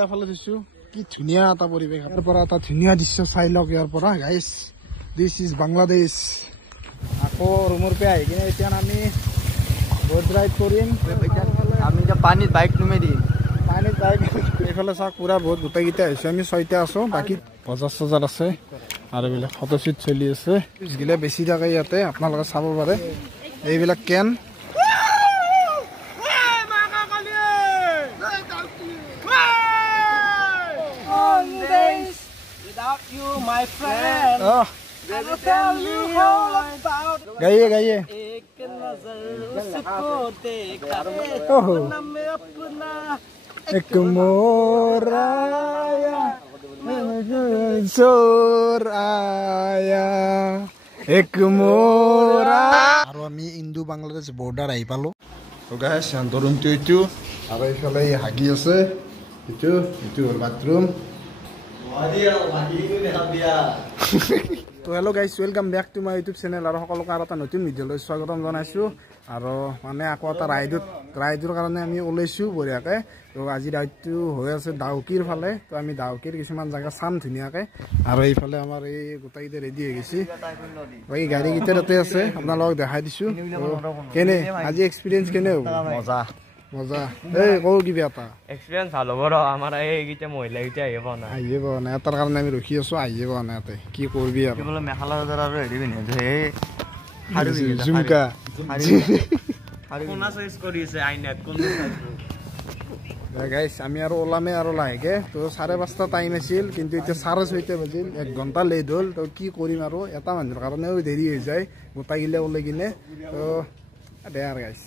এফালে থৈছো কি ধুনীয়া এটা পৰিৱেশ ইয়াৰ পৰা এটা ধুনীয়া দৃশ্য চাই লওক ইয়াৰ পৰা গাইছ দিছ ইজ বাংলাদেশ আকৌ ৰুমৰ পৰা আহি কিনে এতিয়া আমি বোট ৰাইড কৰিম আমি এতিয়া পানীত বাইক নুমাই দিম পানীত বাইক এইফালে চাওক পুৰা বহুত গোটেইকেইটা আহিছো আমি 6টা আছো বাকী বজাৰ চজাৰ আছে আৰু এইবিলাক ফটোশ্বুট চলি আছে গিলে বেছি থাকে ইয়াতে আপোনালোকে চাব পাৰে এইবিলাক কেন You, my friend. Oh. I'll tell you all about. गाइए गाइए एक नजर उसको देखा ओहो मैं अपना एक मोरा जोर आया एक मोरा আৰু আমি ইন্দো বাংলাদেশ বৰ্ডাৰ আহি পালো তো গাইস শান্তৰুমটো ইটো আৰু এইফালে হাগি আছে ইটো বাথৰুম তো hello' guys welcome back to my YouTube channel আৰু সকলোকে আৰু এটা নতুন ভিডিঅ'লৈ স্বাগতম জনাইছোঁ আৰু মানে আকৌ এটা ৰাইডৰ কাৰণে আমি ওলাইছোঁ বঢ়িয়াকৈ তো আজি ৰাইডটো হৈ আছে ডাউকিৰ ফালে তো আমি ডাউকিৰ কিছুমান জেগা চাম ধুনীয়াকৈ আৰু এইফালে আমাৰ এই গোটেইকেইটা ৰেডি হৈ গৈছে বাকী গাড়ীকেইটা তাতে আছে আপোনালোকক দেখাই দিছোঁ কেনে আজি এক্সপিৰিয়েঞ্চ কেনে হ'ব মজা মজা এই কওঁ কিবা এটা এক্সপিৰিয়েঞ্চ ভাল হ'ব ৰ আমাৰ এইকেইটা মহিলাকেইটা আহিব না আহিব নাই এটাৰ কাৰণে আমি ৰখি আছোঁ আহিব নাই ইয়াতে কি কৰিবি আৰু বোলে মেখেলা চাদৰ আৰু হেৰি পিন্ধি ঝুমকা গাইছ আমি আৰু ওলামে আৰু লাহেকে তো 5:30 টাইম আছিল কিন্তু এতিয়া 6:30 বাজিল 1 ঘণ্টা লেট হ'ল তো কি কৰিম আৰু এটা মানুহৰ কাৰণেও দেৰি হৈ যায় গোটাইগিলা ওলাই কিনে তো দে আৰু গাইছ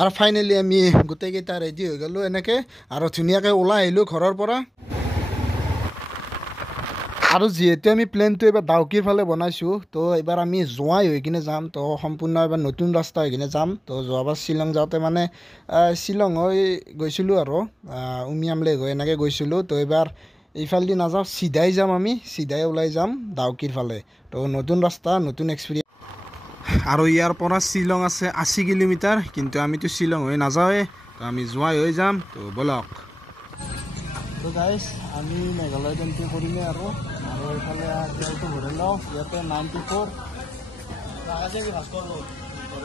আৰু ফাইনেলি আমি গোটেইকেইটা ৰেডি হৈ গ'লো এনেকৈ আৰু ধুনীয়াকৈ ওলাই আহিলোঁ ঘৰৰ পৰা আৰু যিহেতু আমি প্লেনটো এইবাৰ ডাউকিৰ ফালে বনাইছোঁ তো এইবাৰ আমি জোৱাই হৈ কিনে যাম তো সম্পূৰ্ণ এইবাৰ নতুন ৰাস্তা হৈ কিনে যাম তো যোৱাবাৰ শ্বিলং যাওঁতে মানে শ্বিলং হৈ গৈছিলোঁ আৰু উমিয়ামলৈ গৈ এনেকৈ গৈছিলোঁ তো এইবাৰ এইফালেদি নাযাওঁ চিধাই যাম আমি চিধাই ওলাই যাম ডাউকিৰ ফালে তো নতুন ৰাস্তা নতুন এক্সপিৰিয়েঞ্চ আৰু ইয়াৰ পৰা শ্বিলং আছে 80 কিলোমিটাৰ কিন্তু আমিতো শ্বিলং হৈ নাযাওঁৱে তো আমি জোৱাই হৈ যাম তো বলক তো গাইছ আমি মেঘালয় এণ্ট্ৰি কৰিমেই আৰু এইফালে তেলটো ভৰাই লওঁ ইয়াতে 94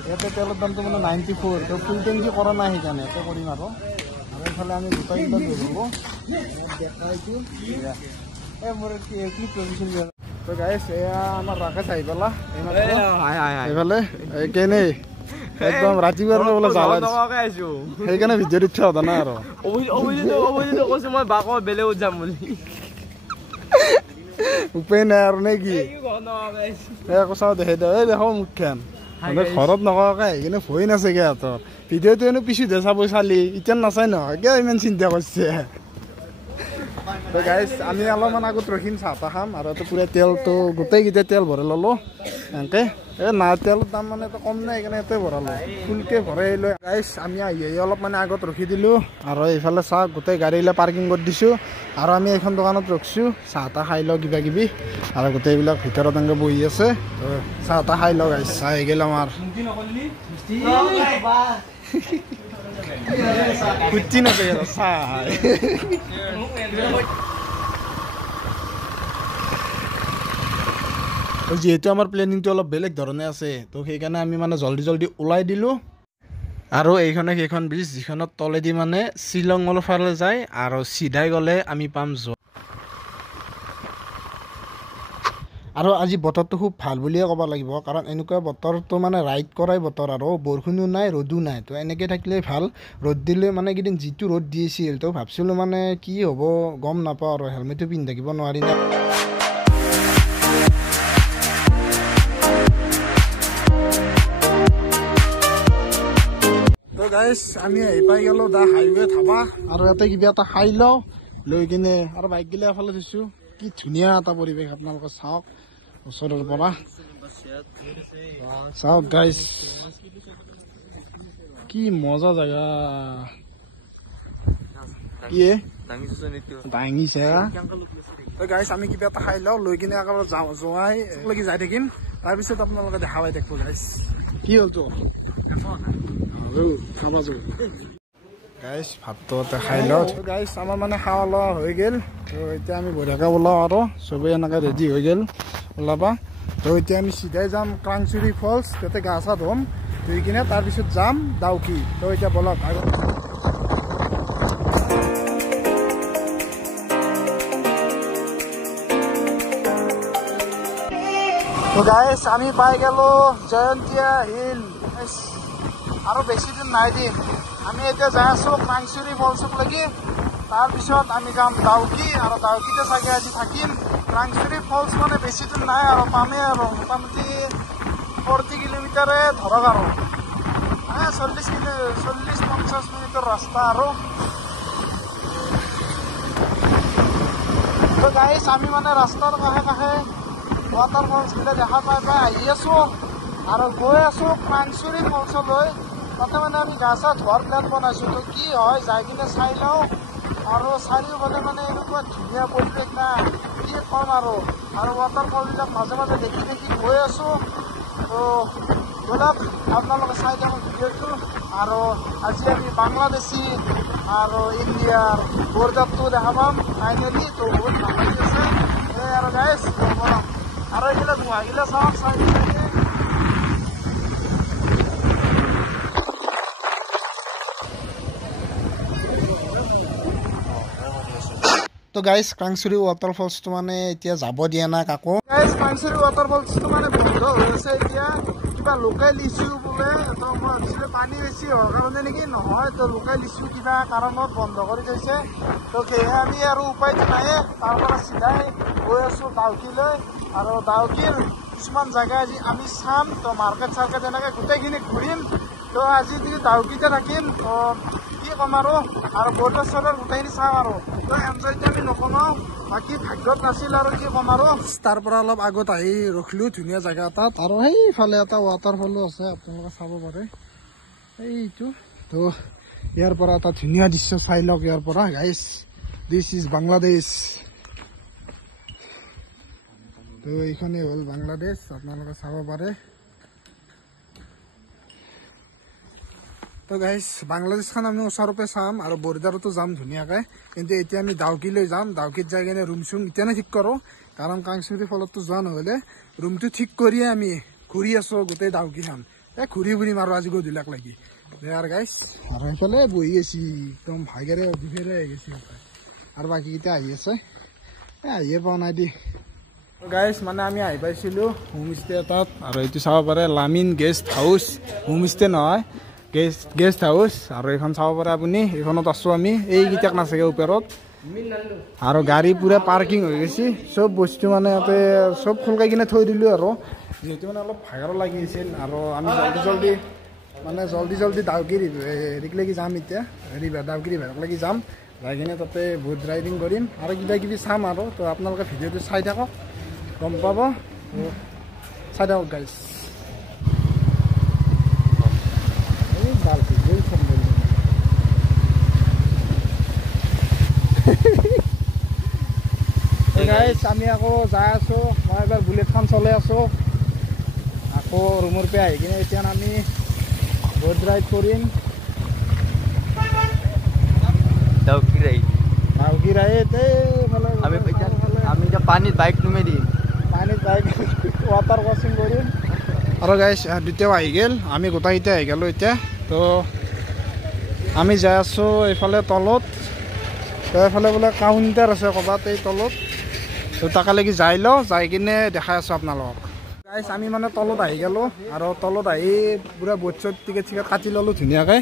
ইয়াতে তেলৰ দামটো মানে 94 তো ফুল টেংকি কৰা নাই সেইকাৰণে ইয়াতে কৰিম আৰু এইফালে আমি গোটেইকেইটা লৈ ল'ব দেখাইছোঁ মোৰ কি প্ৰভিশ্যন তো গাইছ এয়া আমাৰ ৰাকেশ আহি পালা এইফালে কেনে একদম ৰাতিপুৱাৰ পৰা বোলে জালা সেইকাৰণে ভিডিঅ'ত ইচ্ছা হোৱা নাই আৰু কৈছো মই বাকৰ বেলেগত যাম বুলি উপায় নাই আৰু নে কি চাওঁ দেখে এই দেখো মুখখন মানে ঘৰত নকৰাকৈ আহি কিনে ভয় নাচাগে সিহঁতৰ ভিডিঅ'টো এনে পিছতহে চাব চালি এতিয়া নাচাই নহয় কিয় ইমান চিন্তা কৰিছে তো গাইছ আমি অলপমান আগত ৰখিম চাহ তাহ খাম আৰু পুৰা তেলটো গোটেইকেইটা তেল ভৰাই ল'লোঁ এনেকৈ নাই তেলৰ দাম মানে কম নাই সেইকাৰণে ইয়াতে ভৰালোঁ ফুলকৈ ভৰাই লৈ গাইছ আমি আহি অলপ মানে আগত ৰখি দিলোঁ আৰু এইফালে চাহ গোটেই গাড়ীবিলাক পাৰ্কিং কৰি দিছোঁ আৰু আমি এইখন দোকানত ৰখিছোঁ চাহ তাহ খাই লওঁ কিবা কিবি আৰু গোটেইবিলাক ভিতৰত এনেকৈ বহি আছে তো চাহ তাহ খাই লওঁ গাইছ চাহ আহি গ'ল আমাৰ কুটি নকয় চাহ যিহেতু আমাৰ প্লেনিংটো অলপ বেলেগ ধৰণে আছে তো সেইকাৰণে আমি মানে জল্দি ওলাই দিলোঁ আৰু এইখনে সেইখন ব্ৰিজ যিখনত তলেদি মানে শ্বিলঙৰ ফালে যায় আৰু চিধাই গ'লে আমি পাম আৰু আজি বতৰটো খুব ভাল বুলিয়ে ক'ব লাগিব কাৰণ এনেকুৱা বতৰটো মানে ৰাইড কৰাই বতৰ আৰু বৰষুণো নাই ৰ'দো নাই তো এনেকৈ থাকিলে ভাল ৰ'দ দিলে মানে কেইদিন যিটো ৰ'দ দি আছিল তো ভাবিছিলোঁ মানে কি হ'ব গম নাপাওঁ আৰু হেলমেটো পিন্ধি থাকিব নোৱাৰি না তো গাইছ আমি আহি পাই গ'লোঁ দা হাইৱে ধাবা আৰু ইয়াতে কিবা এটা খাই লওঁ লৈ কিনে আৰু বাইকগিলা এফালে থৈছোঁ কি ধুনীয়া এটা পৰিৱেশ আপোনালোকে চাওক ওচৰৰ পৰা চাওক গাইছ কি মজা জেগা কি দাঙিছে গাইছ আমি কিবা এটা খাই লওঁ লৈ কিনে আকৌ যোৱাই লাগি যাই থাকিম তাৰপিছত আপোনালোকে দেখা পাই থাকিব গাইছ কি হ'ল তো খাবা যোৱা গাইছ ভাতটো খাই লওঁ গাইছ আমাৰ মানে খাৱা লোৱা হৈ গ'ল তো এতিয়া আমি বঢ়িয়াকৈ ওলাওঁ আৰু চবেই এনেকৈ ৰেডি হৈ গ'ল ওলাবা তো এতিয়া আমি চিধাই যাম ক্ৰাংচুৰী ফলছ তাতে গা চা ধুম ধুই কিনে তাৰপিছত যাম ডাউকি তো এতিয়া বলক তো গাইছ আমি পাই গেলো জয়ন্তীয়া হিল আৰু বেছি দিন নাই দিন আমি এতিয়া যাই আছো ক্ৰাংচুৰী ফলছক লাগি তাৰপিছত আমি যাম ডাউকি আৰু ডাউকিতে চাগে আজি থাকিম ক্ৰাংচুৰী ফলছ মানে বেছি দিন নাই আৰু পামেই আৰু মোটামুটি 40 কিলোমিটাৰে ধৰক আৰু 40-50 মিনিটৰ ৰাস্তা আৰু তো গাইছ আমি মানে ৰাস্তাৰ কাষে কাষে ৱাটাৰ ফলছবিলাক দেখা পাই আহি আছো আৰু গৈ আছো ক্ৰাংচুৰী ফলছলৈ তাতে মানে আমি গা চা ধোৱাৰ প্লেন বনাইছোঁ তো কি হয় যাই কিনে চাই লওঁ আৰু চাৰিওফালে মানে এনেকুৱা ধুনীয়া পৰিৱেশ না কি ক'ম আৰু ৱাটাৰ ফলবিলাক মাজে মাজে দেখি দেখি গৈ আছোঁ তো বলক আপোনালোকে চাই থাকক ভিডিঅ'টো আৰু আজি আমি বাংলাদেশী আৰু ইণ্ডিয়াৰ বৰ্ডাৰটো দেখা পাম ফাইনেলি তো বহুত ভাল লাগি আছে এই আৰু গাইছ বলক আৰু এইফালে ধোঁৱাগিলা চাওক চাই তো গাইছ ক্ৰাংচুৰী ৱাটাৰ ফলছটো মানে এতিয়া যাব দিয়া নাই কাকো গাইছ ক্ৰাংচুৰী ৱাটাৰ ফলছটো মানে বন্ধ হৈ আছে এতিয়া কিবা লোকেল ইছ্যু বোলে তো মই ভাবিছিলোঁ পানী বেছি হোৱাৰ কাৰণে নেকি নহয় তো লোকেল ইছ্যু কিবা কাৰণত বন্ধ কৰি থৈছে তো সেয়ে আমি আৰু উপায়টো নাই তাৰ পৰা চিধাই গৈ আছোঁ ডাউকিলৈ আৰু ডাউকিৰ কিছুমান জেগা আজি আমি চাম তো মাৰ্কেট চাৰ্কেট এনেকৈ গোটেইখিনি ঘূৰিম তো আজি যদি ডাউকিতে থাকিম তো কি ক'ম আৰু বৰ্ডাৰ চৰ্ডাৰ গোটেইখিনি চাম আৰু তো এনজয়টো আমি নকমাওঁ বাকী ভাগ্যত নাছিল আৰু কি ক'ম আৰু তাৰ পৰা অলপ আগত আহি ৰখিলোঁ ধুনীয়া জেগা এটাত আৰু সেইফালে এটা ৱাটাৰফলো আছে আপোনালোকে চাব পাৰে এইটো তো ইয়াৰ পৰা এটা ধুনীয়া দৃশ্য চাই লওক ইয়াৰ পৰা গাইছ দিছ ইজ বাংলাদেশ তো এইখনেই হ'ল বাংলাদেশ আপোনালোকে চাব পাৰে তো গাইছ বাংলাদেশখন আমি ওচৰপে চাম আৰু বৰ্ডাৰতো যাম ধুনীয়াকৈ কিন্তু এতিয়া আমি ডাউকিলৈ যাম ডাউকিত যাই কিনে ৰুম চুম এতিয়া ঠিক কৰোঁ কাৰণ ক্ৰাংচুৰী ফলততো যোৱা নহ'লে ৰুমটো ঠিক কৰিয়ে আমি ঘূৰি আছোঁ গোটেই ডাউকিখন ঘূৰি ফুৰিম আৰু আজি গধূলাক লাগি আৰু গাইছ আৰু সেইফালে বহি আছি একদম ভাগেৰে দুখেৰে আহি গৈছে আৰু বাকীকেইটা আহি আছে আহিয়ে পোৱা নাই দি গাইছ মানে আমি আহি পাইছিলোঁ হোমষ্টে এটাত আৰু এইটো চাব পাৰে লামিন গেষ্ট হাউচ হোমষ্টে নহয় গেষ্ট হাউচ আৰু এইখন চাব পাৰে আপুনি এইখনত আছোঁ আমি এইকেইটাক নাচাগে ওপৰত আৰু গাড়ী পুৰা পাৰ্কিং হৈ গৈছে চব বস্তু মানে ইয়াতে চব খোলকাই কিনে থৈ দিলোঁ আৰু যিহেতু মানে অলপ ভাগৰ লাগি আছিল আৰু আমি জল্দি ডাউকি হেৰিক লাগি যাম এতিয়া ডাউকি ৰিভাৰক লাগি যাম যাই কিনে তাতে বহুত ৰাইডিং কৰিম আৰু কিবা কিবি চাম আৰু তো আপোনালোকে ভিডিঅ'টো চাই থাকক গম পাব চাই থাকক গাইছ গাইছ আমি আকৌ যাই আছোঁ মই এবাৰ বুলেটখন চলাই আছোঁ আকৌ ৰুমৰ পৰা আহি কিনে এতিয়া আমি বোট ৰাইড কৰিম ডাউকি ৰাইড আমি এতিয়া পানীত বাইক নুমাই দিম ৱাটাৰ ক্ৰচিং কৰিম আৰু গাইছ দ্বিতীয় আহি গ'ল আমি গোটেইকেইটা আহি গ'লোঁ এতিয়া তো আমি যাই আছোঁ এইফালে তলত তো এইফালে বোলে কাউণ্টাৰ আছে ক'ৰবাত এই তলত তো তাকালৈকে যাই লওঁ যাই কিনে দেখাই আছোঁ আপোনালোকক গাইছ আমি মানে তলত আহি গ'লোঁ আৰু তলত আহি পূৰা বোট চট টিকেট চিকেট কাটি ল'লোঁ ধুনীয়াকৈ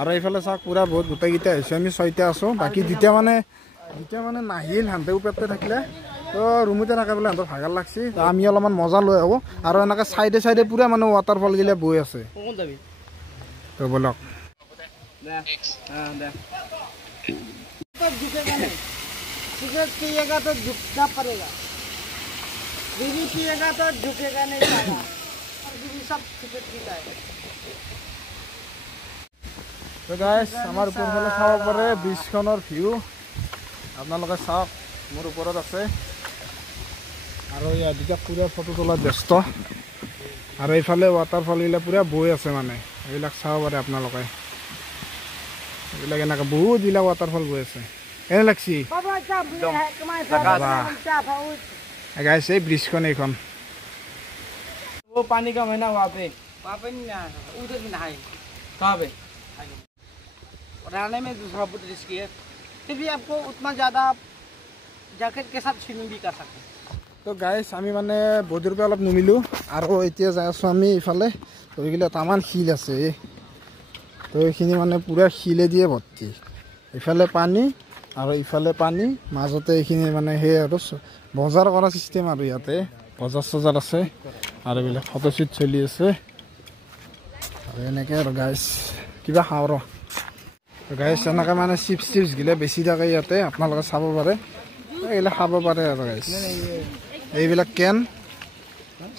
আৰু এইফালে চাওক পূৰা বহুত গোটেইকেইটা আহিছোঁ আমি 6টা আছোঁ বাকী যেতিয়া মানে নাহিল সিহঁতে ওপৰতে থাকিলে তো ৰুমতে থাকে বোলে সিহঁতৰ ভাগৰ লাগছি আমি অলপমান মজা লৈ আহোঁ আৰু এনেকৈ চাইডে চাইডে পূৰা মানে ৱাটাৰফলগিলা বৈ আছে তো বলক सिगरेट पिएगा तो झुकना पड़ेगा बीड़ी पिएगा तो झुकेगा नहीं साला और बीड़ी सब सिगरेट पीता है তো গাইছ আমাৰ ওপৰফালে চাব পাৰে ব্ৰিজখনৰ ভিউ আপোনালোকে চাওক মোৰ ওপৰত আছে আৰু ইয়াত দুটা পুৰা ফটো তোলাত ব্যস্ত আৰু এইফালে ৱাটাৰফলগিলা পুৰা বৈ আছে মানে এইবিলাক চাব পাৰে আপোনালোকে এইবিলাক এনেকৈ বহুতবিলাক ৱাটাৰফল গৈ আছে এনে লাগছি গাইছ এই ব্ৰিজখন এইখন वो पानी कम है ना वहाँ पे नहीं आ उधर भी नहाए कहाँ पे रहने में दूसरा बहुत रिस्की है फिर भी आपको उतना ज़्यादा जैकेट के साथ स्विमिंग भी कर सकते हैं তো গাইছ আমি মানে বডিৰ পৰা অলপ নুমিলোঁ আৰু এতিয়া যাই আছোঁ আমি ইফালে তো এইগিলা তামান শিল আছে তো এইখিনি মানে পুৰা শিলে দিয়ে ভৰ্তি ইফালে পানী আৰু ইফালে পানী মাজতে এইখিনি মানে সেই আৰু বজাৰ কৰা চিষ্টেম আৰু ইয়াতে বজাৰ চজাৰ আছে আৰু এইবিলাক ফটোশ্বুট চলি আছে আৰু এনেকৈ আৰু গাইছ কিবা খাওঁ ৰ গাইছ এনেকৈ মানে চিপছ গিলা বেছি থাকে ইয়াতে আপোনালোকে চাব পাৰে এইবিলাক খাব পাৰে আৰু গাইছ এইবিলাক কেন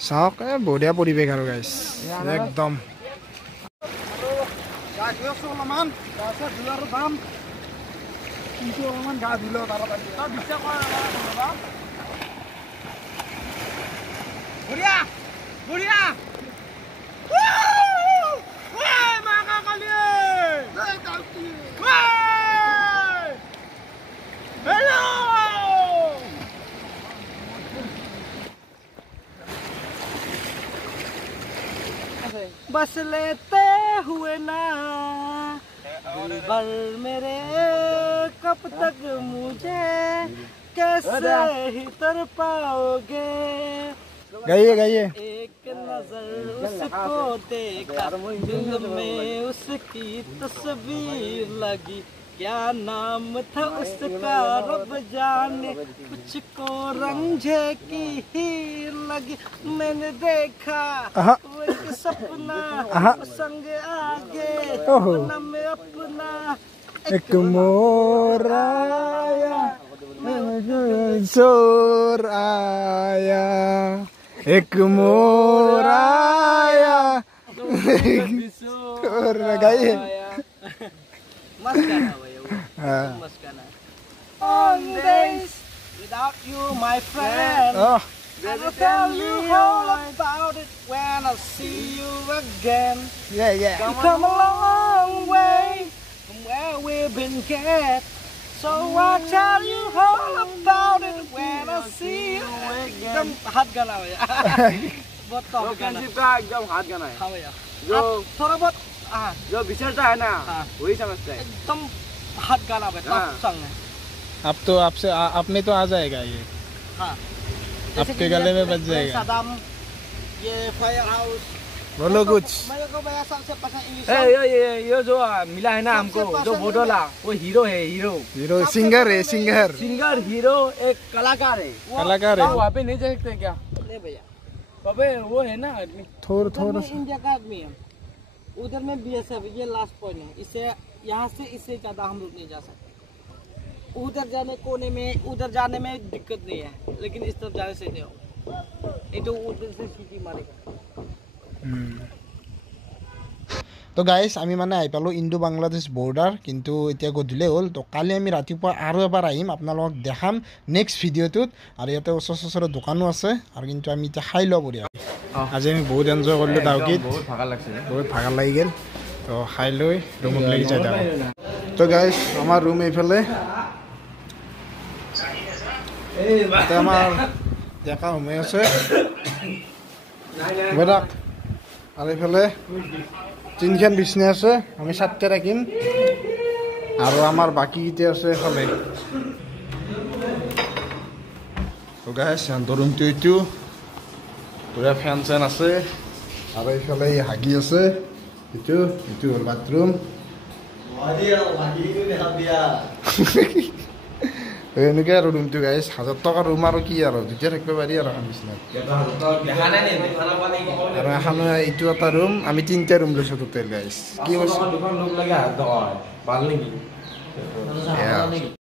চাওক বঢ়িয়া পৰিৱেশ আৰু গাইছ একদম অলপমান গা ধুলো बुढ़िया बुढ़िया बस लेते हुए ना दिल भर मेरे कब तक मुझे कैसे ही तर पाओगे गाइए एक नजर उसको देखा दिल में उसकी तस्वीर लगी क्या नाम था उसका रब जाने मुझको रंझे की ही लगी मैंने देखा वो एक सपना संग आगे नम अपना एक मोर आया जोर आया एक मोर आया और गाइए मस्त गाना भाई वो मस्त गाना on days without you my friend I'll tell you all about it when I see you again yeah we come a long way from where we've been get so I'll tell you all about it when I see you again हाथ गाना भैया बहुत top गाना एकदम हाथ गाना है हाँ भैया जो थोड़ा बहुत जो विचरता है ना वही समझता है एकदम हाथ गाना भाई टॉप सॉन्ग है अब तो आपसे आप में तो आ जाएगा ये हाँ आपके गले में बज जाएगा सदाम ये फायर हाउस बोलो कुछ मेरे को भैया सबसे पसंद इंग्लिश ये जो मिला है ना हमको जो बोडोला वो हीरो है हीरो सिंगर है सिंगर हीरो एक कलाकार है वहाँ पे नहीं जा सकते क्या नहीं भैया बाबे वो है ना आदमी थोड़ा इंडिया का आदमी है उधर में BSF ये लास्ट पॉइंट है इससे यहाँ से इससे ज़्यादा हम लोग नहीं जा सकते उधर जाने कोने में उधर जाने में दिक्कत नहीं है लेकिन इस तरफ जाने से नहीं हो ये तो उधर से सीटी मारेगा তো গাইছ আমি মানে আহি পালোঁ ইণ্ডো বাংলাদেশ বৰ্ডাৰ কিন্তু এতিয়া গধূলি হ'ল তো কালি আমি ৰাতিপুৱা আৰু এবাৰ আহিম আপোনালোকক দেখাম নেক্সট ভিডিঅ'টোত আৰু ইয়াতে ওচৰৰ দোকানো আছে আৰু কিন্তু আমি এতিয়া খাই লওঁ বঢ়িয়া আজি আমি বহুত এনজয় কৰিলোঁ ডাউকিত বহুত ভাগৰ লাগি গ'ল তো খাই লৈ ৰুমত লাগি যাই থাকোঁ তো গাইছ আমাৰ ৰুম এইফালে আমাৰ ডেকা সোমাই আছে বেদাক আৰু এইফালে তিনিখন বিচনা আছে আমি 7টা ৰাখিম আৰু আমাৰ বাকীকেইটা আছে এইফালে তো গাইছ সিহঁতৰ ৰুমটো এইটো পুৰা ফেন চেন আছে আৰু এইফালে হাগি আছে এইটো হ'ল বাথৰুম এনেকৈ আৰু ৰুমটো গাইছ 1000 টকাৰ ৰুম আৰু কি আৰু দুটা থাকিব পাৰি আৰু এখন বিচনাত আৰু এখন এইটো এটা ৰুম আমি 3টা ৰুম লৈছোঁ টোটেল গাইছ কি কৈছোঁ